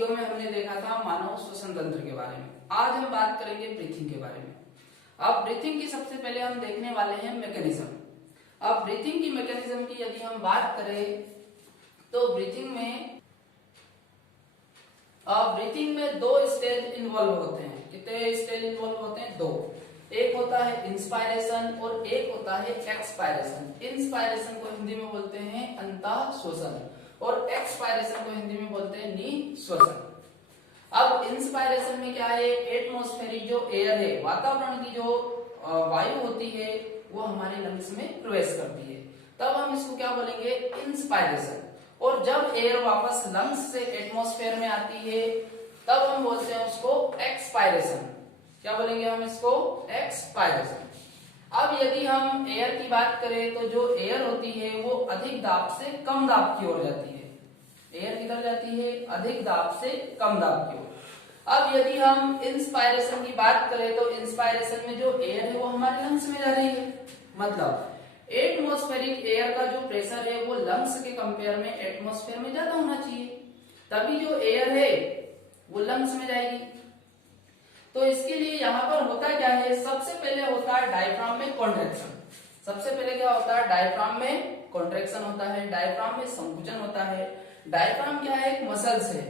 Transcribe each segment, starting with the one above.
Video में हमने देखा था मानव श्वसन तंत्र के बारे में। आज हम बात करेंगे ब्रीथिंग के बारे में। अब ब्रीथिंग की सबसे पहले हम देखने वाले हैं मैकेनिज्म। अब ब्रीथिंग की मैकेनिज्म की यदि हम बात करें तो ब्रीथिंग में दो स्टेज इन्वॉल्व होते हैं। कितने स्टेज इन्वॉल्व होते हैं? दो। एक होता है इंस्पायरेशन और एक होता है एक्सपायरेशन। इंस्पायरेशन को हिंदी में बोलते हैं अंतः श्वसन और एक्सपायरेशन को हिंदी में बोलते हैं निःश्वसन। अब इंस्पायरेशन में क्या है? एटमॉस्फेरिक जो एयर है, वातावरण की जो वायु होती है वो हमारे लंग्स में प्रवेश करती है, तब हम इसको क्या बोलेंगे? इंस्पायरेशन। और जब एयर वापस लंग्स से एटमॉस्फेयर में आती है तब हम बोलते हैं उसको एक्सपायरेशन। क्या बोलेंगे हम इसको? एक्सपायरेशन। अब यदि हम एयर की बात करें तो जो एयर होती है वो अधिक दाब से कम दाब की ओर जाती है। एयर किधर जाती है? अधिक दाब से कम दाब की ओर। अब यदि हम इंस्पायरेशन की बात करें तो इंस्पायरेशन में जो एयर है वो हमारे लंग्स में जा रही है। मतलब एटमॉस्फेरिक एयर का जो प्रेशर है वो लंग्स के कंपेयर में एटमॉस्फेयर में ज्यादा होना चाहिए, तभी जो एयर है वो लंग्स में जाएगी। तो इसके लिए यहाँ पर होता क्या है? सबसे पहले होता है डायफ्राम में कॉन्ट्रैक्शन। सबसे पहले क्या होता है? डायफ्राम में कॉन्ट्रैक्शन होता है, डायफ्राम में संकुचन होता है। डायफ्राम क्या है? एक मसल्स है।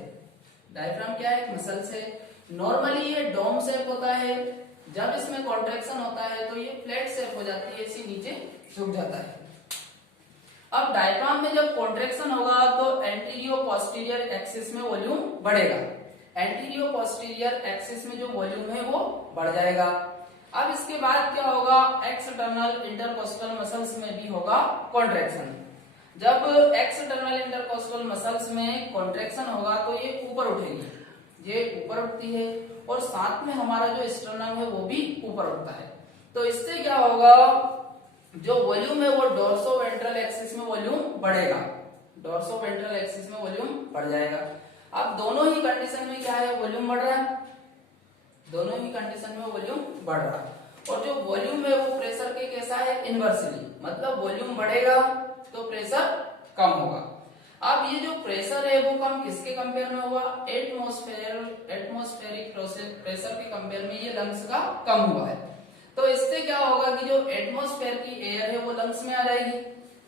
डायफ्राम क्या है? एक मसल्स है। नॉर्मली ये डोम शेप होता है, जब इसमें कॉन्ट्रैक्शन होता है तो ये फ्लैट शेप हो जाती है, इसी नीचे झुक जाता है। अब डायफ्राम में जब कॉन्ट्रैक्शन होगा तो एंटीरियर पोस्टीरियर एक्सिस में वॉल्यूम बढ़ेगा। एंटीरियर पोस्टीरियर एक्सिस में जो वॉल्यूम है वो बढ़ जाएगा। अब इसके बाद क्या होगा? एक्सटर्नल इंटरकोस्टल मसल्स में भी होगा कॉन्ट्रैक्शन। जब एक्सटर्नल इंटरकोस्टल मसल्स में कॉन्ट्रैक्शन होगा तो ये ऊपर उठेगी, ये ऊपर उठती है और साथ में हमारा जो स्टर्नम है वो भी ऊपर उठता है। तो इससे क्या होगा? जो वॉल्यूम है वो डोर्सो वेंट्रल एक्सिस में वॉल्यूम बढ़ेगा, डोर्सो वेंट्रल एक्सिस में वॉल्यूम बढ़ जाएगा। अब दोनों ही कंडीशन में क्या है? वॉल्यूम बढ़ रहा है, दोनों ही कंडीशन में वॉल्यूम बढ़ रहा है। और जो वॉल्यूम है वो प्रेशर के कैसा है? इनवर्सली। मतलब वॉल्यूम बढ़ेगा तो प्रेशर कम होगा। अब ये जो प्रेशर है वो कम किसके कंपेयर में होगा? एटमॉस्फेरिक प्रेशर के कंपेयर में ये लंग्स का कम हुआ है। तो इससे क्या होगा कि जो एटमॉस्फेयर की एयर है वो लंग्स में आ जाएगी,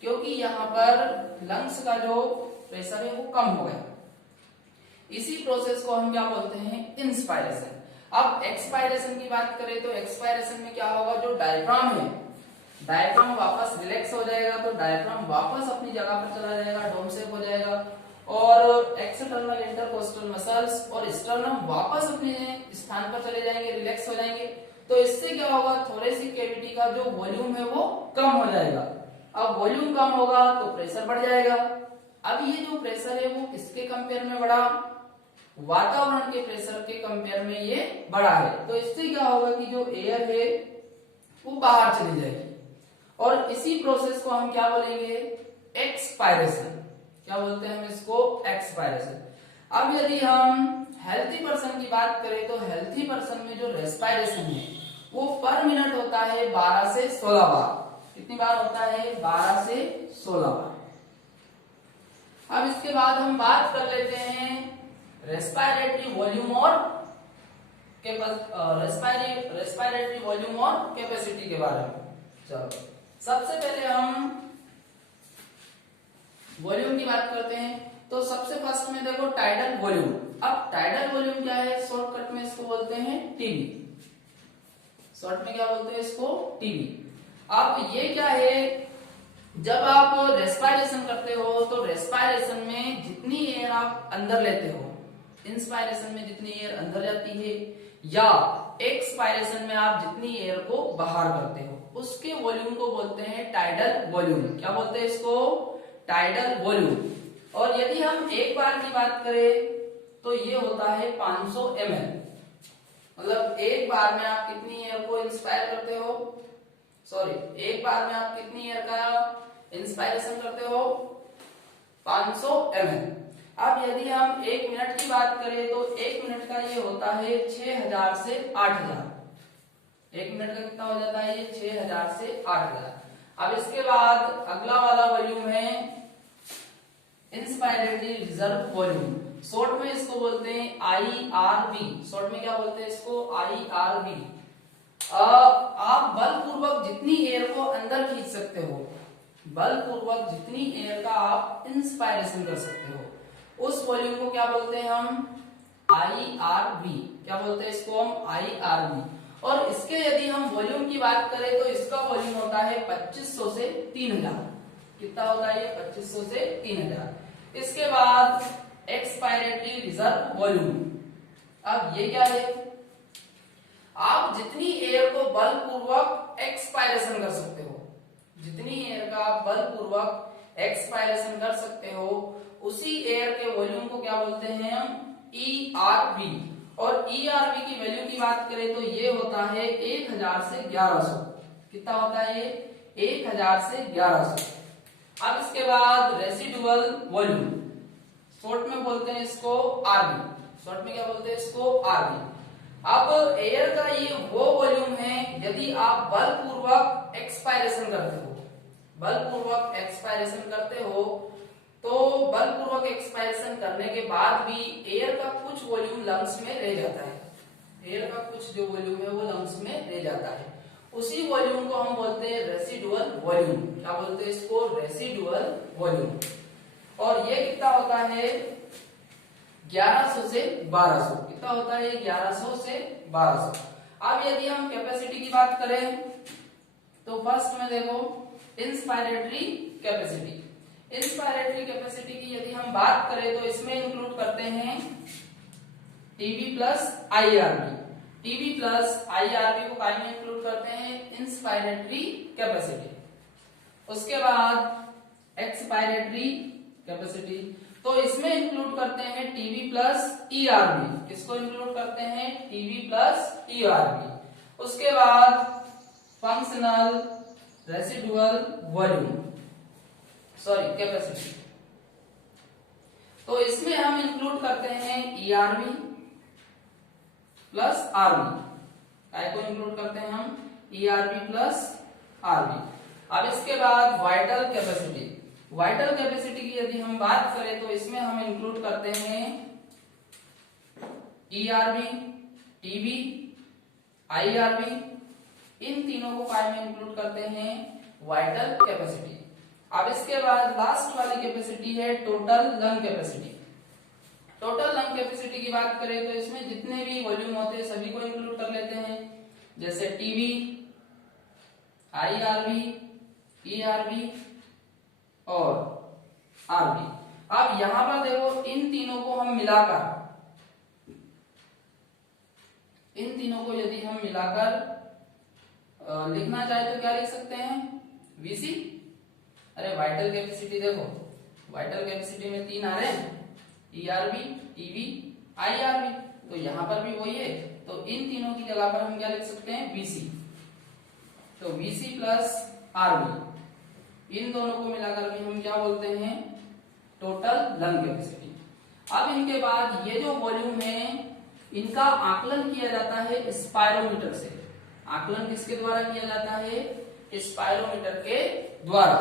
क्योंकि यहाँ पर लंग्स का जो प्रेशर है वो कम हो गया। इसी प्रोसेस को हम क्या बोलते हैं? इंस्पायरेशन। अब एक्सपायरेशन की बात करें तो एक्सपायरेशन में क्या होगा? जो डायफ्राम है, डायफ्राम वापस रिलैक्स हो जाएगा, तो डायफ्राम वापस अपनी जगह पर चला जाएगा, डोम शेप हो जाएगा और एक्सटर्नल इंटरकोस्टल मसल्स और स्टर्नम वापस अपने स्थान पर चले जाएंगे, रिलैक्स हो जाएंगे। तो इससे क्या होगा? थोरेसिक कैविटी का जो वॉल्यूम है वो कम हो जाएगा। अब वॉल्यूम कम होगा तो प्रेशर बढ़ जाएगा। अब ये जो प्रेशर है वो किसके कंपेयर में बढ़ा? वातावरण के प्रेशर के कंपेयर में ये बढ़ा है। तो इससे क्या होगा कि जो एयर है वो बाहर चली जाएगी और इसी प्रोसेस को हम क्या बोलेंगे? एक्सपायरेशन। क्या बोलते हैं हम इसको? एक्सपायरेशन। अब यदि हम हेल्थी पर्सन की बात करें तो हेल्थी पर्सन में जो रेस्पायरेशन है वो पर मिनट होता है 12 से 16 बार। कितनी बार होता है? 12 से 16 बार। अब इसके बाद हम बात कर लेते हैं रेस्पिरेटरी वॉल्यूम और रेस्पिरेटरी वॉल्यूम और कैपेसिटी के बारे में। चलो सबसे पहले हम वॉल्यूम की बात करते हैं। तो सबसे फर्स्ट में देखो टाइडल वॉल्यूम। अब टाइडल वॉल्यूम क्या है? शॉर्टकट में इसको बोलते हैं टीवी। शॉर्ट में क्या बोलते हैं इसको? टीवी। अब ये क्या है? जब आप रेस्पिरेशन करते हो तो रेस्पिरेशन में जितनी एयर आप अंदर लेते हो, इंस्पायरेशन में जितनी एयर अंदर जाती है या एक्सपायरेशन में आप जितनी एयर को बाहर करते हो, उसके वॉल्यूम को बोलते हैं टाइडल वॉल्यूम। क्या बोलते हैं इसको? Tidal volume. और यदि हम एक बार की बात करें तो ये होता है 500 ml। मतलब एक बार में आप कितनी एयर को इंस्पायर करते हो? एक बार में आप कितनी एयर का इंस्पायरेशन करते हो? 500 ml। अब यदि हम 1 मिनट की बात करें तो 1 मिनट का ये होता है 6000 से 8000। 1 मिनट का कितना हो जाता है? ये 6000 से 8000। अब इसके बाद अगला वाला वॉल्यूम है inspiration inspiratory reserve volume, short में इसको बोलते हैं IRV। शॉर्ट में क्या बोलते हैं इसको? IRV। आप बलपूर्वक जितनी एयर को अंदर खींच सकते हो, बलपूर्वक जितनी एयर का आप इंस्पायरेशन कर सकते हो, उस वॉल्यूम को क्या बोलते हैं हम? IRV। क्या बोलते हैं इसको हम? IRV। और इसके यदि हम वॉल्यूम की बात करें तो इसका वॉल्यूम होता है 2500 से 3000। कितना होता है ये? 2500 से 3000। इसके बाद एक्सपायरेटरी रिजर्व वॉल्यूम। अब ये क्या है? आप जितनी एयर को बलपूर्वक एक्सपायरेशन कर सकते हो, जितनी एयर का आप बलपूर्वक एक्सपायरेशन कर सकते हो, उसी एयर के वॉल्यूम को क्या बोलते हैं हम? ERV। और ERV की वैल्यू की बात करें तो ये होता है 1000 से 1100। कितना होता है ये? 1000 से 1100। अब इसके बाद रेसिडुअल वॉल्यूम, शॉर्ट में बोलते हैं इसको RV। शॉर्ट में क्या बोलते हैं इसको? RV। अब एयर का ये वो वॉल्यूम है यदि आप बलपूर्वक एक्सपायरेशन करते हो, बलपूर्वक एक्सपायरेशन करते हो, तो बलपूर्वक एक्सपायरेशन करने के बाद भी एयर का कुछ वॉल्यूम लंग्स में रह जाता है, एयर का कुछ जो वॉल्यूम है वो लंग्स में रह जाता है, उसी वॉल्यूम को हम बोलते हैं रेसिडुअल वॉल्यूम। क्या बोलते हैं इसको? Residual volume. और ये कितना होता है? 1100 से 1200। कितना होता है? 1100 से 1200। अब यदि हम कैपेसिटी की बात करें तो फर्स्ट में देखो इंस्पायरेटरी कैपेसिटी। इंस्पायरेटरी कैपेसिटी की यदि हम बात करें तो इसमें इंक्लूड करते हैं TB plus IRV। TB plus IRV को काय में इंक्लूड करते हैं? Inspiratory capacity. उसके बाद एक्सपायरेटरी कैपेसिटी, तो इसमें इंक्लूड करते हैं टीबी प्लस ERV। किसको इंक्लूड करते हैं? TB plus ERV। उसके बाद functional residual volume, sorry capacity, तो इसमें हम इंक्लूड करते हैं ERV प्लस RV। काय को इंक्लूड करते हैं हम? ERV plus RV। अब इसके बाद वाइटल कैपेसिटी। वाइटल कैपेसिटी की यदि हम बात करें तो इसमें हम इंक्लूड करते हैं ERV, TB, IRV। इन तीनों को काय में इंक्लूड करते हैं? Vital capacity. अब इसके बाद लास्ट वाली कैपेसिटी है total lung capacity. Total lung capacity की बात करें तो इसमें जितने भी वॉल्यूम होते हैं सभी को इंक्लूड कर लेते हैं, जैसे टीबी, IRV, ERV और RV। अब यहां पर देखो इन तीनों को हम मिलाकर, इन तीनों को यदि हम मिलाकर लिखना चाहे तो क्या लिख सकते हैं? VC। अरे वाइटल कैपेसिटी देखो, वाइटल कैपेसिटी में 3 आ रहे हैं, ERV, TB, IRV, तो यहां पर भी वही है, तो इन तीनों की जगह पर हम क्या लिख सकते हैं? VC। तो VC प्लस RV, इन दोनों को मिलाकर भी हम क्या बोलते हैं? Total lung capacity. अब इनके बाद ये जो वॉल्यूम है इनका आकलन किया जाता है स्पायरोमीटर से। आकलन किसके द्वारा किया जाता है? स्पायरोमीटर के द्वारा।